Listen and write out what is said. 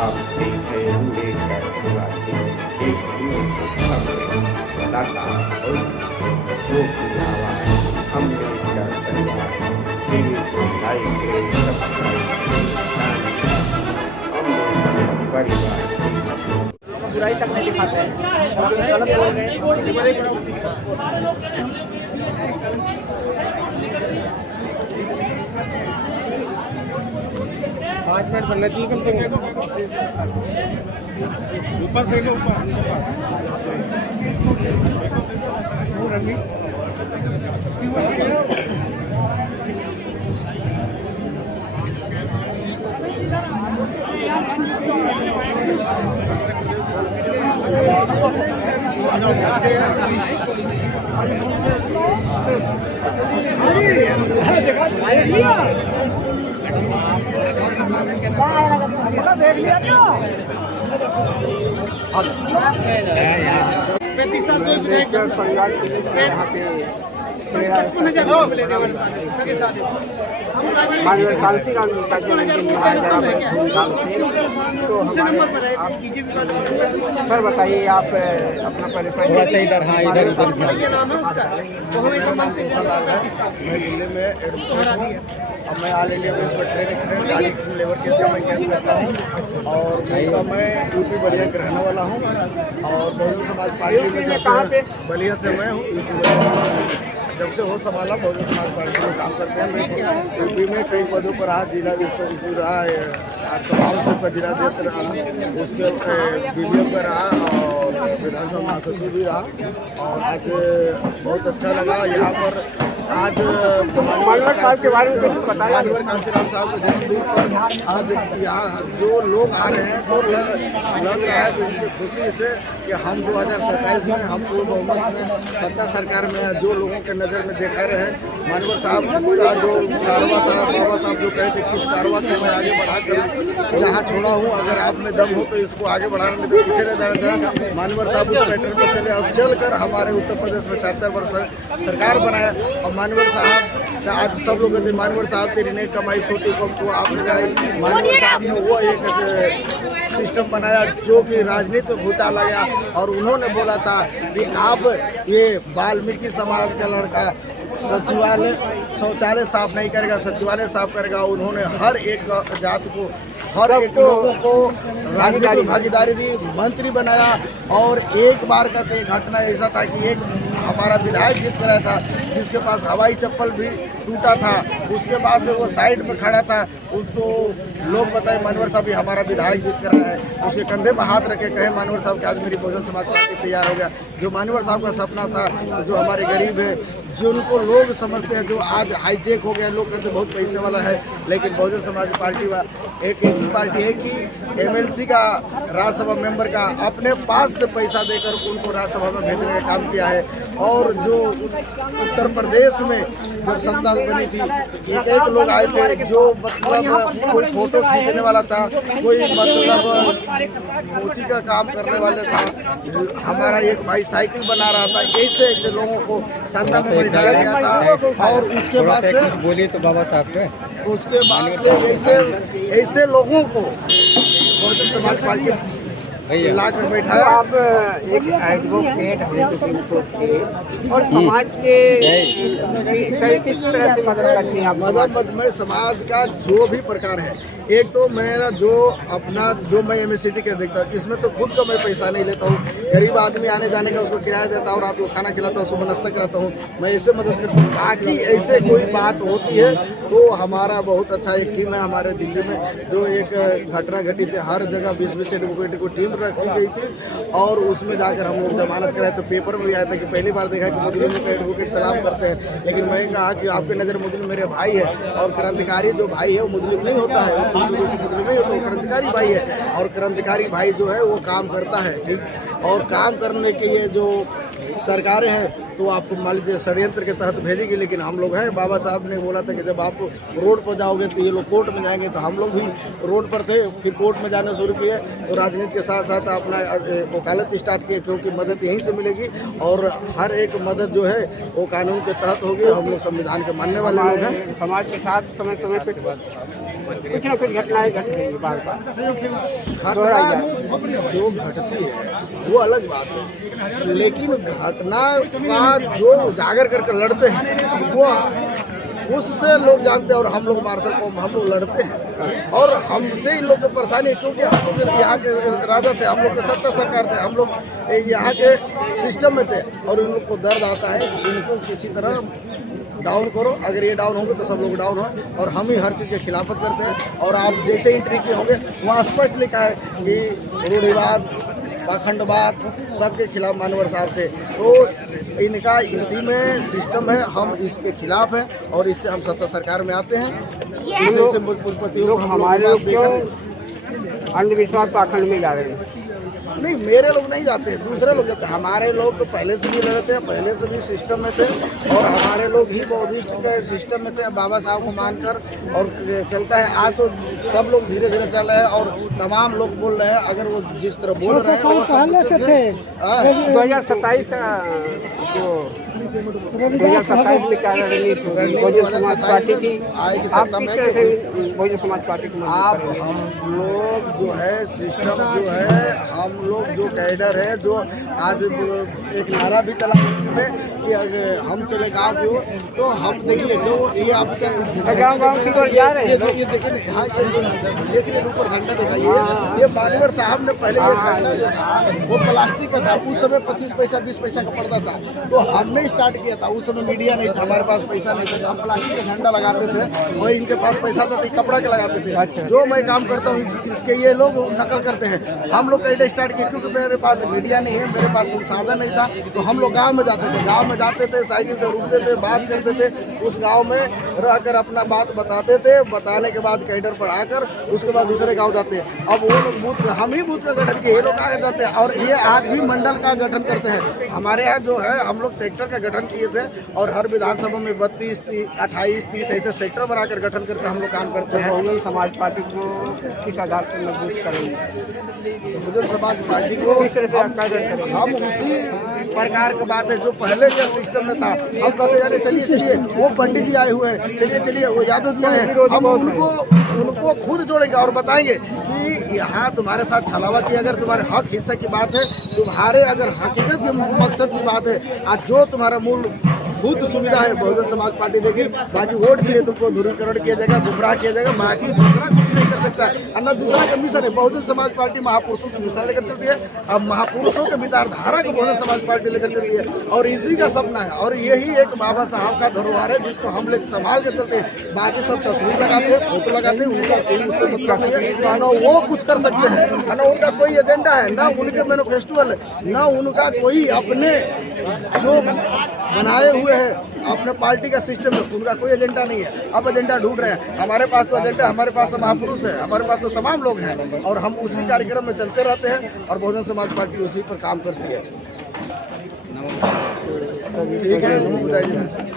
आप देख रहे अम्बेडकर निवासी एक लगातार जो की आवाज़ अम्बेडकर परिवार टीवी को लाइक करें, सब्सक्राइब अम्बेडकर परिवार बुराई तक नहीं दिखाते हैं, गलत बोल रहे हैं। 5 मिनट बनना चाहिए कम से कम। ऊपर फेंको, ऊपर देख लिया क्या? 35 साल से सर बताइए आप अपना परिचय। इधर हाँ इधर मैं दिल्ली में अब मैं ऑल इंडिया बेस पर ट्रेन एक्सीडेंट लेबर के से मैं केस करता हूँ और मैं यूपी बलिया के रहने वाला हूँ और बहुजन समाज पार्टी में जब से बलिया से मैं हूँ जब से हो संभाला बहुजन समाज पार्टी में काम करते हैं। मैं यूपी में कई पदों पर रहा, जिला रहा, तमाम से जिलाध्यक्ष रहा, उसके BDO पर रहा और विधानसभा महासचिव भी रहा और आज बहुत अच्छा लगा यहाँ पर। आज मानवर साहब के बारे में कुछ बताया। मानवर कांशीराम साहब के जन्मदिन पर आज यहाँ जो लोग आ रहे हैं तो लग रहा है कि उनकी खुशी से कि हम 2027 में हम पूर्ण बहुमत में सत्ता सरकार में जो लोगों के नज़र में देखा रहे हैं। मानवर साहब का जो कारवा था, बाबा साहब जो कहे थे किस कारवा थे मैं आगे बढ़ाकर जहाँ छोड़ा हूँ, अगर आप में दम हो तो इसको आगे बढ़ाने में तो पीछे नहीं जाना। मानवर साहब उस पैटर्न पर चले अब चल कर हमारे उत्तर प्रदेश में 4 वर्ष सरकार बनाया। और मानवर साहब आज सब लोग कहते मानवर साहब तेरी नहीं कमाई सोती कम तो आपने मानवर साहब ने वो एक सिस्टम बनाया जो कि राजनीति में घुटा लगा और उन्होंने बोला था कि आप ये वाल्मीकि समाज का लड़का सचिवालय शौचालय साफ नहीं करेगा, सचिवालय साफ करेगा। उन्होंने हर एक जात को हर एक लोगों को राजनीति में भागीदारी दी, मंत्री बनाया। और एक बार का तो घटना ऐसा था कि एक हमारा विधायक जीत कर आया था जिसके पास हवाई चप्पल भी टूटा था, उसके बाद से वो साइड में खड़ा था। उसको लोग बताए मानवर साहब ही हमारा विधायक जीत कर आया है, उसके कंधे पर हाथ रखे कहे मानवर साहब कि आज मेरी बहुजन समाज पार्टी तैयार हो गया। जो मानवर साहब का सपना था, जो हमारे गरीब है, जिनको लोग समझते हैं जो आज हाईजेक हो गया, लोग कहते बहुत पैसे वाला है, लेकिन बहुजन समाज पार्टी एक ऐसी पार्टी है कि MLC का राज्यसभा मेंबर का अपने पास से पैसा देकर उनको राज्यसभा में भेजने का काम किया है। और जो उत्तर प्रदेश में जब सत्ता बनी थी एक लोग आए थे जो मतलब कोई फोटो खींचने वाला था, कोई मतलब मोची का काम करने वाले था, हमारा एक भाई साइकिल बना रहा था। ऐसे लोगों को सत्ता में बैठाया गया था। और उसके बाद से बोलिए तो बाबा साहब के उसके बाद से ऐसे लोगों को बहुजन समाज पार्टी ला कर बैठाया। आप एक एडवोकेट हैं और समाज के किस तरह से मदद करती हैं आप? मदद में समाज का जो भी प्रकार है, एक तो मेरा जो मैं MSCT के देखता हूँ, इसमें तो खुद का मैं पैसा नहीं लेता हूँ। गरीब आदमी आने जाने का उसको किराया देता हूँ, रात को खाना खिलाता हूँ, सुबह नाश्ता कराता हूँ, मैं ऐसे मदद करता हूँ। बाकी ऐसे कोई बात होती है तो हमारा बहुत अच्छा एक टीम है हमारे दिल्ली में, जो एक घटना घटी थी, हर जगह 20-20 एडवोकेट को टीम रखी गई थी और उसमें जाकर हम लोग जमानत कराए। तो पेपर में भी आया था कि पहली बार देखा कि मुजरिम को एडवोकेट सलाम करते हैं, लेकिन मैं कहा कि आपके नज़र मुजरिम मेरे भाई है और क्रांतिकारी जो भाई है वो मुजरिम नहीं होता है, मुजरिम नहीं होता, वो क्रांतिकारी भाई है। और क्रांतिकारी भाई जो है वो काम करता है, ठीक। और काम करने के लिए जो सरकारें हैं तो आपको मान लीजिए षड्यंत्र के तहत भेजेगी, लेकिन हम लोग हैं। बाबा साहब ने बोला था कि जब आप रोड पर जाओगे तो ये लोग कोर्ट में जाएंगे, तो हम लोग भी रोड पर थे, फिर कोर्ट में जाना शुरू किए और राजनीति के साथ साथ अपना वकालत स्टार्ट किए, क्योंकि मदद यहीं से मिलेगी और हर एक मदद जो है वो कानून के तहत होगी। हम लोग संविधान के मानने वाले लोग हैं। समाज के साथ समय समय पर कुछ न कुछ घटनाएं घट रही बार बार। घटना जो घटती है वो अलग बात है, लेकिन घटना का जो उजागर करके लड़ते हैं वो उससे लोग जानते हैं। और हम लोग मार्शल कौम, हम लोग लड़ते हैं और हमसे इन लोग को परेशानी है, क्योंकि हम लोग यहाँ के राजा थे, हम लोग के सत्ता सरकार थे, हम लोग यहाँ के सिस्टम में थे और इन लोग को दर्द आता है इनको किसी तरह डाउन करो। अगर ये डाउन होंगे तो सब लोग डाउन हो, और हम ही हर चीज़ के खिलाफत करते हैं। और आप जैसे एंट्री किए होंगे वहाँ स्पष्ट लिखा है कि रूढ़िवाद, पाखंडवाद सबके खिलाफ मानवर साहब थे। तो इनका इसी में सिस्टम है, हम इसके खिलाफ हैं और इससे हम सत्ता सरकार में आते हैं। लोग हमारे लोग क्यों अंधविश्वास पाखंड में जा रहे हैं? नहीं, मेरे लोग नहीं जाते, दूसरे लोग जाते हैं। हमारे लोग तो पहले से भी लड़ते हैं, पहले से भी सिस्टम में थे और हमारे लोग ही बौद्धिस्ट के सिस्टम में थे, बाबा साहब को मानकर और चलता है। आज तो सब लोग धीरे धीरे चल रहे हैं और तमाम लोग बोल रहे हैं, अगर वो जिस तरह बोल रहे हैं पहले से थे। 2027 का जो 2027 में क्या रणनीति होगी बहुजन समाज पार्टी की? आएगी आप सत्ता में, बहुजन समाज पार्टी को आप हम लोग जो है सिस्टम जो है, हम लोग जो कैडर है, जो आज एक नारा भी चला में कि अगर हम चले गाँव की ओर, तो हम देखिए तो ये आपका गाँव की ओर जा रहे हैं। ये देखिए यहाँ देखिए ऊपर झंडा दिखाइए, ये मानवर साहब ने पहले ये झंडा जो था वो प्लास्टिक का था, उस समय 25 पैसा 20 पैसा का पड़ता था, तो हमने स्टार्ट किया था। उस समय मीडिया नहीं था, हमारे पास पैसा नहीं था, हम प्लास्टिक का झंडा लगाते थे और इनके पास पैसा था तो कपड़ा के लगाते थे। जो मैं काम करता हूँ इसके ये लोग नकल करते हैं। हम लोग कैसे स्टार्ट किए, क्योंकि मेरे पास मीडिया नहीं है, मेरे पास संसाधन नहीं था, तो हम लोग गाँव में जाते थे, गाँव में जाते थे, साइकिल से रुकते थे, बात करते थे, उस गांव में रहकर अपना बात बताते थे। बताने के बाद कैडर पर आकर उसके बाद दूसरे गांव जाते हैं। अब वो लोग बूथ, हम ही बूथ का गठन किए, ये लोग आगे जाते हैं और ये आज भी मंडल का गठन करते हैं। हमारे यहाँ जो है हम लोग सेक्टर का गठन किए थे और हर विधानसभा में 32, 28, 30 ऐसे सेक्टर बनाकर गठन करके हम लोग काम करते हैं। बहुजन समाज पार्टी को किस आधार पर मजबूत करेंगे? बहुजन समाज पार्टी को हम उसी प्रकार की बात है जो पहले के सिस्टम में था। हम कहते जाने चलिए चलिए वो पंडित जी आए हुए हैं, चलिए चलिए वो यादव जी आए हैं, हम उनको खुद जोड़ेंगे और बताएंगे कि यहाँ तुम्हारे साथ छलावा की अगर तुम्हारे हक हिस्सा की बात है, तुम्हारे अगर हकीकत के मकसद की बात है, आज जो तुम्हारा मूलभूत सुविधा है बहुजन समाज पार्टी देगी। बाकी वोट के लिए तुमको ध्रुवीकरण किया जाएगा, गुमराह किया जाएगा, बाकी दूसरा कुछ नहीं कर सकता है। अन्ना दूसरा का मिशन है, बहुजन समाज पार्टी महापुरुषों की मिशन लेकर चलती है। अब महापुरुषों के विचारधारा को बहुजन समाज पार्टी लेकर चलती है और इसी का सपना है और यही एक बाबा साहब का धरोहर है जिसको हम लोग संभाल के चलते हैं। बाकी सब तस्वीर लगाते हैं, फोटो लगाते हैं, उनका कोई उससे मतलब नहीं है, ना वो कुछ कर सकते हैं, ना उनका कोई एजेंडा है, ना उनके मैनिफेस्टो है, ना उनका कोई अपने जो बनाए हुए हैं अपने पार्टी का सिस्टम है, उनका कोई एजेंडा नहीं है। अब एजेंडा ढूंढ रहे हैं। हमारे पास तो एजेंडा, हमारे पास तो महापुरुष है, हमारे पास तो तमाम लोग हैं और हम उसी कार्यक्रम में चलते रहते हैं और बहुजन समाज पार्टी उसी पर काम करती है। ठीक है, बताइए।